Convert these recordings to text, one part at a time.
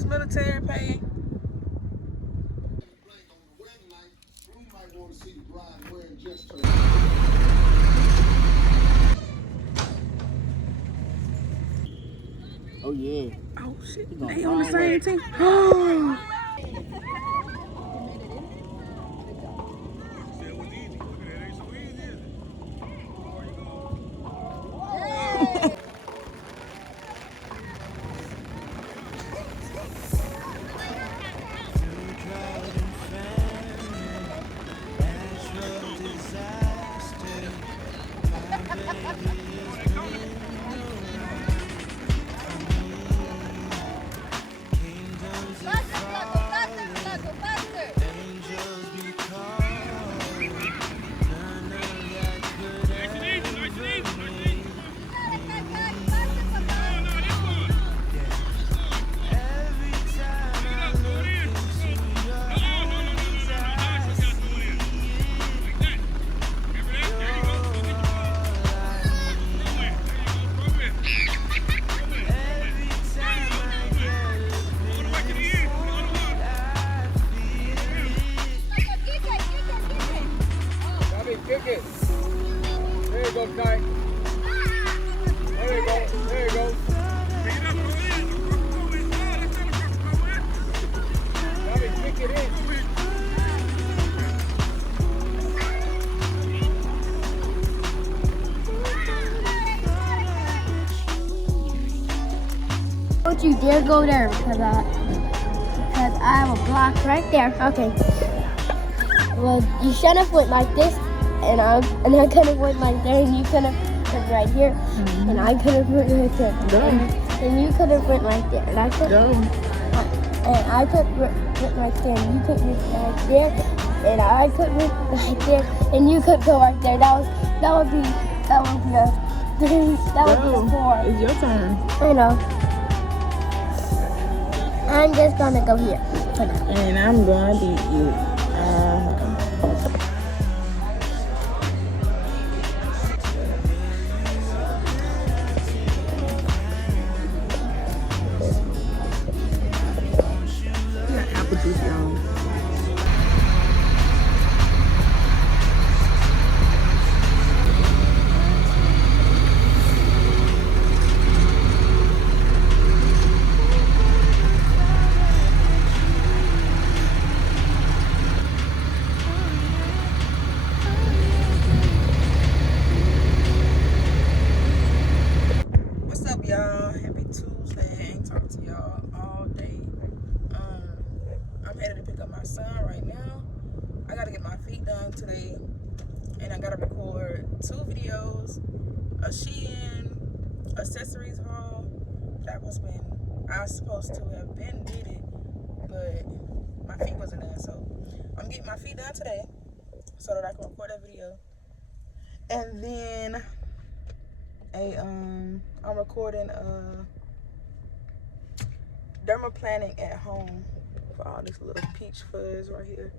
this military pay. Oh yeah. Oh shit, they on the same team. Oh. Kick it. There you go, Kai. There you go. There you go. Bobby, kick it in. Don't you dare go there because I have a block right there. Okay. Well, you should have went like this, and I could have went like there, and you could have went right here, and I could have went right there, and you could have went right there, and I could, and I could went right there, and you could went right there, and I could went right there, and you could go right there. That would be a 3. That would be a 4. It's your turn. I know. I'm just gonna go here for now. And I'm gonna beat you. Apple juice, y'all. What's up, y'all? Happy Tuesday. I ain't talking to y'all all day. I'm headed to pick up my son right now. I gotta get my feet done today, and I gotta record 2 videos, a Shein accessories haul that I was supposed to have been did it, but my feet wasn't there. So I'm getting my feet done today so that I can record that video. And then I'm recording dermaplaning at home for all this little peach fuzz right here.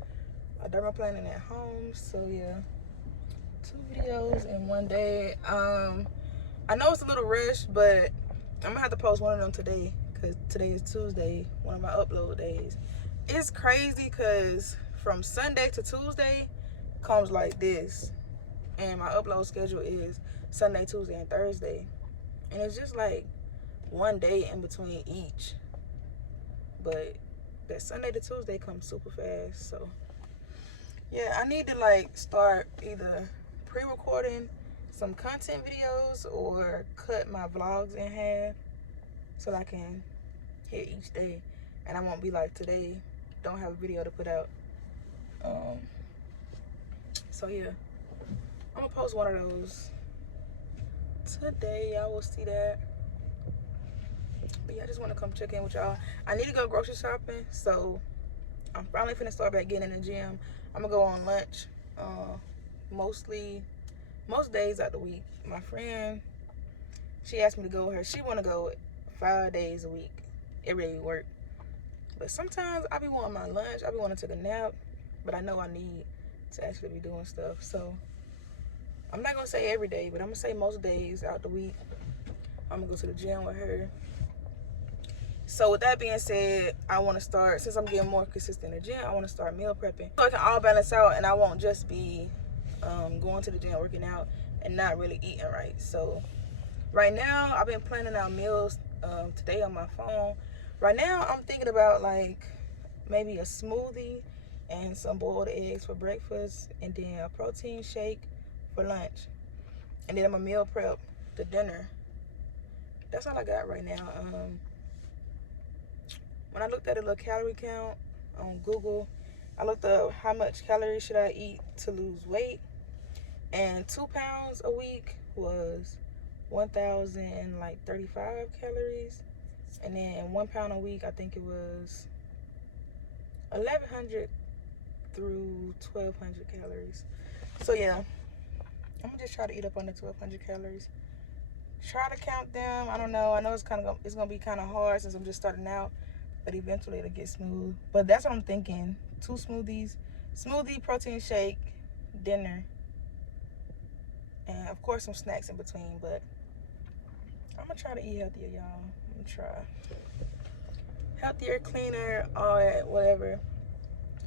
Dermaplaning at home. So yeah, 2 videos in one day. I know it's a little rushed, but I'm gonna have to post one of them today because today is Tuesday, one of my upload days. It's crazy because from Sunday to Tuesday comes like this, and my upload schedule is Sunday, Tuesday, and Thursday, and it's just like one day in between each. But that Sunday to Tuesday comes super fast. So yeah, I need to like start either pre-recording some content videos or cut my vlogs in half so that I can hit each day, and I won't be like today, don't have a video to put out. So yeah, I'm gonna post one of those today. Y'all will see that. But yeah, I just want to come check in with y'all. I need to go grocery shopping, so I'm finally finna start back getting in the gym. I'm gonna go on lunch most days out the week. My friend, she asked me to go with her. She want to go 5 days a week. It really work. But sometimes I be wanting my lunch. I be wanting to take a nap, but I know I need to actually be doing stuff. So I'm not gonna say every day, but I'm gonna say most days out the week I'm gonna go to the gym with her. So with that being said, I want to start, since I'm getting more consistent in the gym, I want to start meal prepping so it can all balance out, and I won't just be going to the gym, working out, and not really eating right. So right now, I've been planning out meals today on my phone. Right now, I'm thinking about like maybe a smoothie and some boiled eggs for breakfast, and then a protein shake for lunch, and then I'm gonna meal prep the dinner. That's all I got right now. When I looked at a little calorie count on Google, I looked up how much calories should I eat to lose weight, and 2 pounds a week was 1,035 calories, and then 1 pound a week, I think it was 1,100 through 1,200 calories. So yeah, I'm gonna just try to eat up under 1,200 calories. Try to count them. I don't know. I know it's gonna be kind of hard since I'm just starting out, but eventually it'll get smooth. But that's what I'm thinking. 2 smoothies, smoothie, protein shake, dinner, and of course some snacks in between. But I'm gonna try to eat healthier, y'all. I'm gonna try healthier, cleaner, all that, whatever.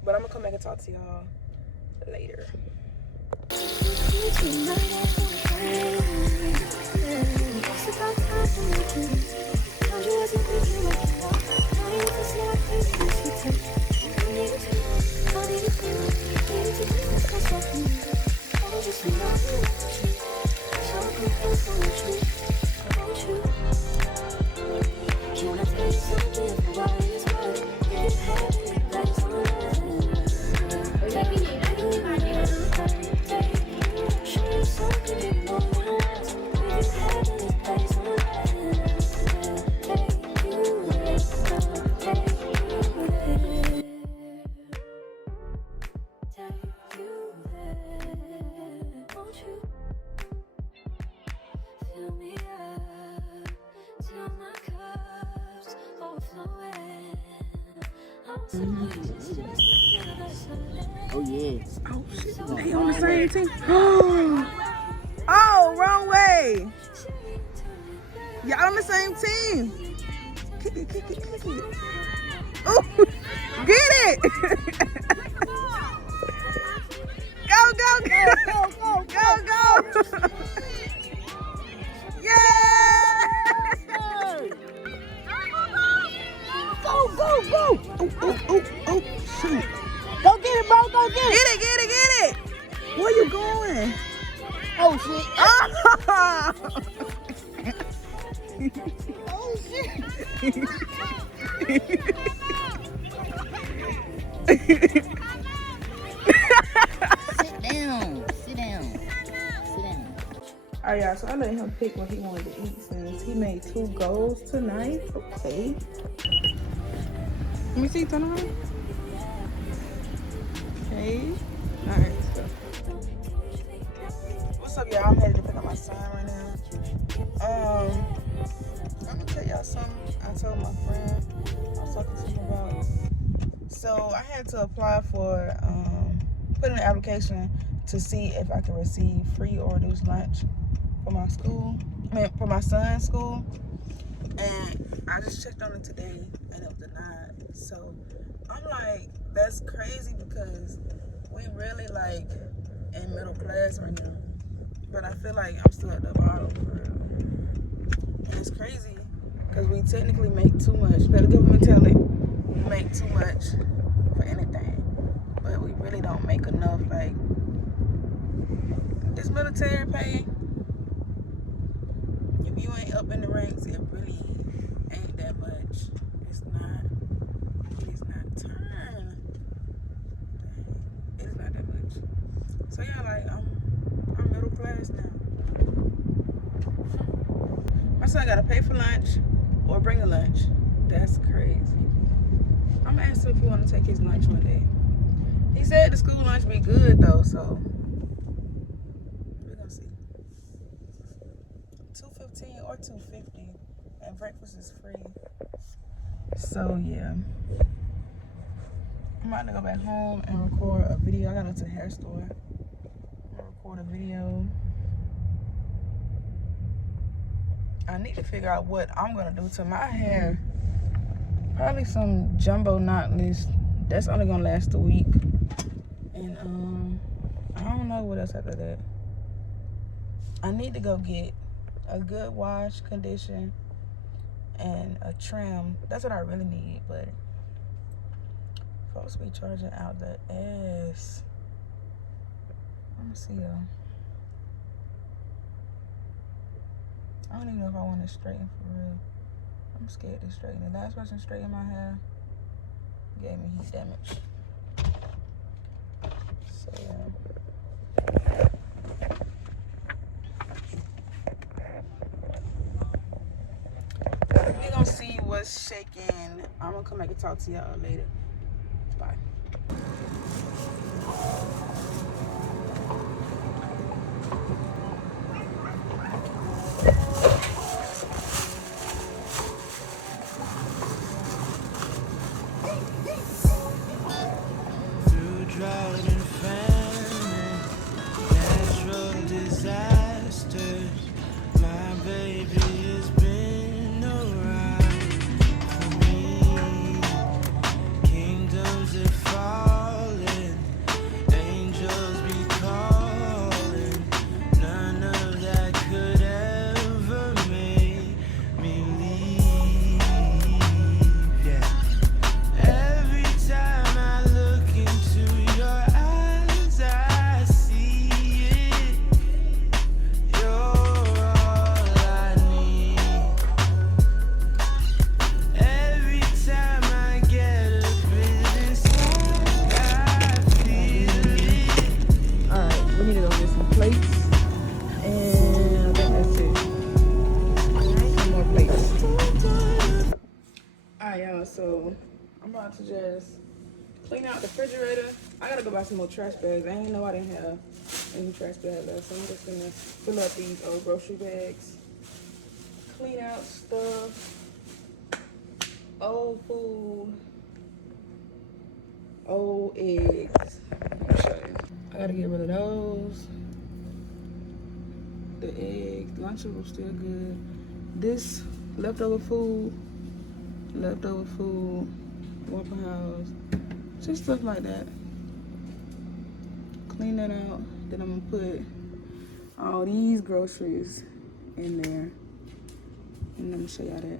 But I'm gonna come back and talk to y'all later. Oh yeah. Oh shit, they on the same team. Oh, wrong way. Y'all on the same team. Kick it, kick it, kick it. Oh, get it. Go, go, go, go, go, go, go. Yeah. Go, go, go. Oh, oh, oh, oh, shoot. Go get it, bro. Go get it. Get it, get it, get it. Where you going? Oh shit. Oh, Oh shit. Sit down. Sit down. Sit down. All right, y'all, so I let him pick what he wanted to eat since he made 2 goals tonight. Okay. Let me see, turn around. Okay. All right, let's go. What's up, y'all? I'm headed to pick up my son right now. I'm gonna tell y'all something I told my friend I was talking to him about. So I had to apply for, put in an application to see if I could receive free or reduced lunch for my school, for my son's school. And I just checked on it today and it was denied. So I'm like, that's crazy because we really like in middle class right now. But I feel like I'm still at the bottom for real. And it's crazy because we technically make too much. Let the government tell it, we make too much for anything. But we really don't make enough. Like, this military pay, if you ain't up in the ranks, it really ain't that much. It's not. It is not. Turn. It is not that much. So yeah, like I'm middle class now. My son gotta pay for lunch or bring a lunch. That's crazy. I'm gonna ask him if he wanna take his lunch one day. He said the school lunch be good though, so we're gonna see. $2.15 or $2.50, and breakfast is free. So yeah, I'm about to go back home and record a video. I gotta go to the hair store and record a video. I need to figure out what I'm gonna do to my hair Probably some jumbo knotless. That's only gonna last a week. And I don't know what else after that. I need to go get a good wash, condition, and a trim. That's what I really need, but folks be charging out the ass. Let me see though. I don't even know if I want to straighten for real. I'm scared to straighten. The last person straightened my hair gave me heat damage. So yeah. We're gonna see what's shaking. I'm gonna come back and talk to y'all later. Bye. Through drought and famine, natural disasters, my baby has been around for me. Kingdoms are falling, angels be calling. None of that could ever make me leave. Yeah. Every time I look into your eyes, I see it. You're all I need. Every time I get a bit inside, I feel it. Alright, we need to go get some plates. And I think that's it. Some more plates. Alright, y'all, so I'm about to just clean out the refrigerator. I gotta go buy some more trash bags. I ain't know I didn't have any trash bags left, so I'm just gonna fill up these old grocery bags. Clean out stuff. Old food. Old eggs. Let me show you. I gotta get rid of those. The eggs, Lunchables still good. This leftover food, Waffle House, just stuff like that. Clean that out. Then I'm gonna put all these groceries in there, and I'm gonna show y'all that.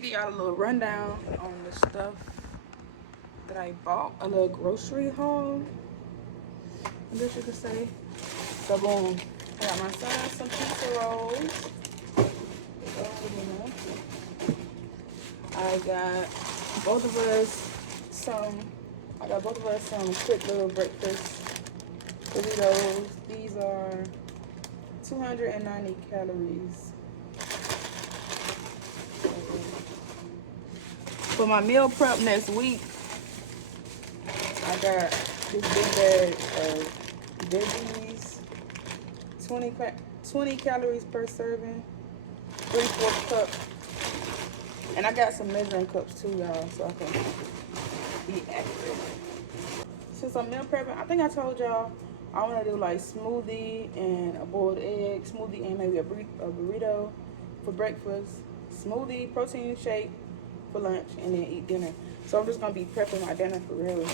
Y'all a little rundown on the stuff that I bought, a little grocery haul, I guess you could say. So boom, I got my son some pizza rolls. I got both of us some quick little breakfast burritos. These are 290 calories. For my meal prep next week, I got this big bag of veggies, 20 calories per serving, 3/4 cup. And I got some measuring cups too, y'all, so I can be accurate. Since I'm meal prepping, I think I told y'all I want to do like smoothie and a boiled egg, smoothie and maybe a burrito for breakfast, smoothie, protein shake for lunch, and then eat dinner. So I'm just going to be prepping my dinner for real.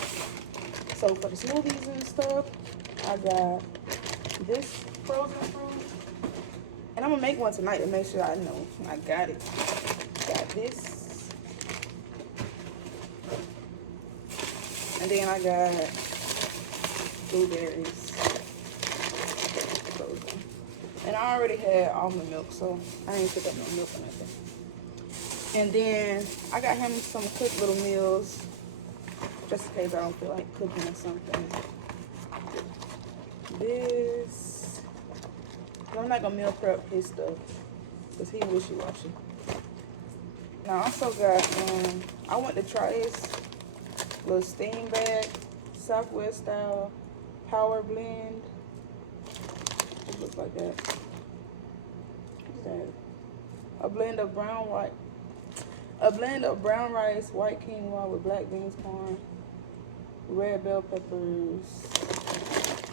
So for the smoothies and stuff, I got this frozen fruit. And I'm going to make one tonight to make sure I know I got it. Got this. And then I got blueberries. Frozen. And I already had almond milk, so I ain't pick up no milk or nothing. And then I got him some quick little meals, just in case I don't feel like cooking or something. This, I'm not gonna meal prep his stuff, because he wishy-washy. Now I also got, I want to try this little steam bag, Southwest style power blend. It looks like that. What's that? A blend of brown rice, white quinoa with black beans, corn, red bell peppers.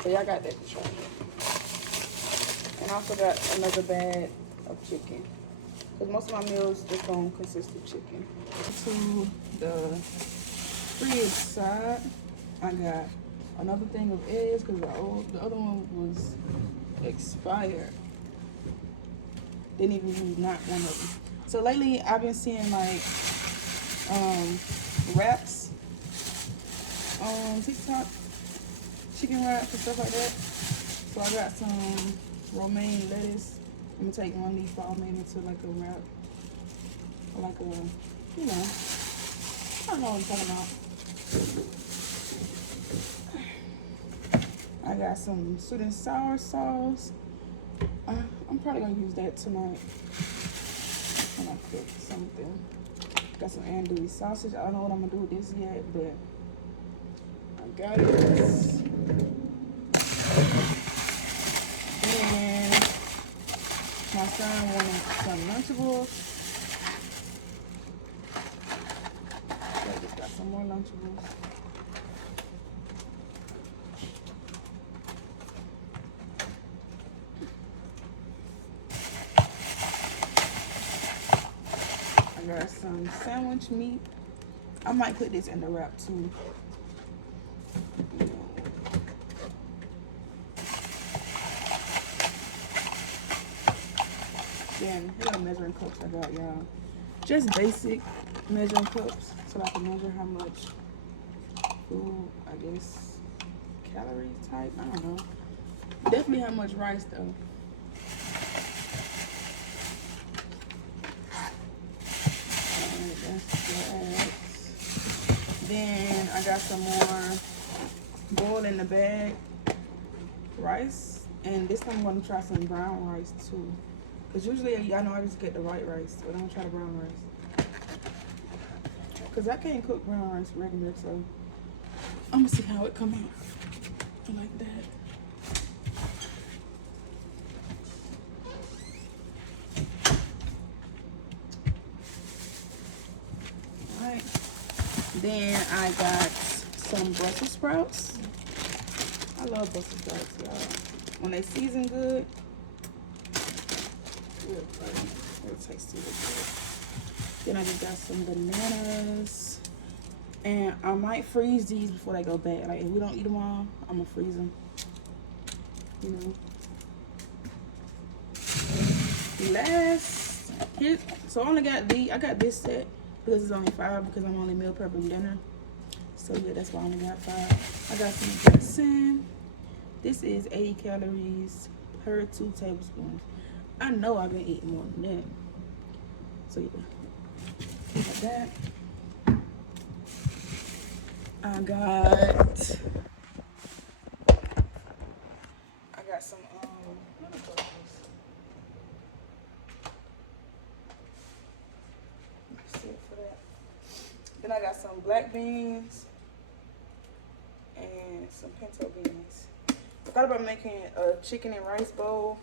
So y'all got that to try. And I also got another bag of chicken, because most of my meals just gonna consist of chicken. To the fridge side, I got another thing of eggs, because the other one was expired. Didn't even use not one of them. So lately I've been seeing like wraps on TikTok, chicken wraps and stuff like that. So I got some romaine lettuce. I'm gonna take one leaf off, made into like a wrap, or like a, you know, I don't know what I'm talking about. I got some sweet and sour sauce. I'm probably gonna use that tonight when I cook something. Got some andouille sausage. I don't know what I'm gonna do with this yet, but I got it. And my son wanted some Lunchables. So I just got some more Lunchables. I got some sandwich meat. I might put this in the wrap too. Then here are measuring cups I got, y'all. Just basic measuring cups, so I can measure how much food, I guess, calories type. I don't know. Definitely how much rice though. That's that. Then I got some more boiled in the bag rice, and this time I'm gonna try some brown rice too. Cause usually I know I just get the white rice, but I'm gonna try the brown rice. Cause I can't cook brown rice regular, so I'm gonna see how it come out like that. Alright. Then I got some Brussels sprouts. I love Brussels sprouts, y'all. When they season good, real tasty. Then I just got some bananas. And I might freeze these before they go bad. Like if we don't eat them all, I'm gonna freeze them. You know. Last here, so I only got I got this set because it's only 5 because I'm only meal prepping dinner. So yeah, that's why I only got 5. I got some dressing. This is 80 calories per 2 tablespoons. I know I've been eating more than that. So yeah. Like that. I got some what are those? That's it for that. Then I got some black beans and some pinto beans. I thought about making a chicken and rice bowl,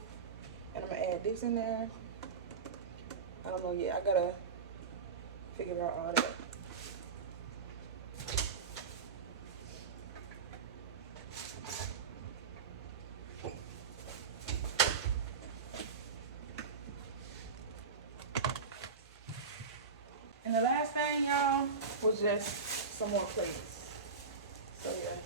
and I'm gonna add this in there. I don't know yet. I gotta figure out all that. And the last thing, y'all, was just some more plates. So yeah.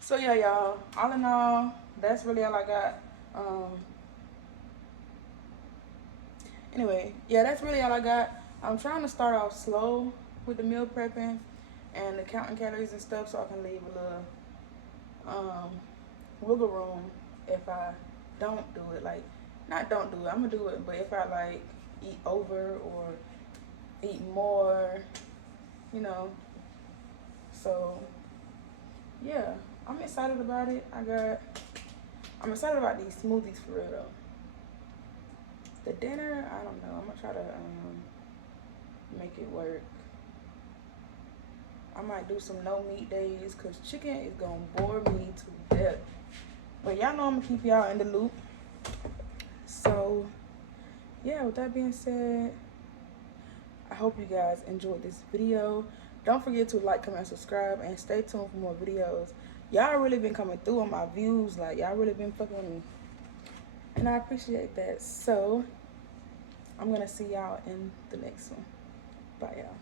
So yeah, y'all, all in all, that's really all I got. Anyway, yeah, that's really all I got. I'm trying to start off slow with the meal prepping and the counting calories and stuff, so I can leave a little wiggle room if I don't do it. Like, not don't do it, I'm gonna do it, but if I like eat over or eat more, you know. So yeah, I'm excited about it. I'm excited about these smoothies for real though. The dinner, I don't know. I'm gonna try to make it work. I might do some no meat days because chicken is gonna bore me to death. But y'all know I'm gonna keep y'all in the loop. So yeah, with that being said, I hope you guys enjoyed this video. Don't forget to like, comment, subscribe, and stay tuned for more videos. Y'all really been coming through on my views. Like, y'all really been fucking with me. And I appreciate that. So I'm gonna see y'all in the next one. Bye, y'all.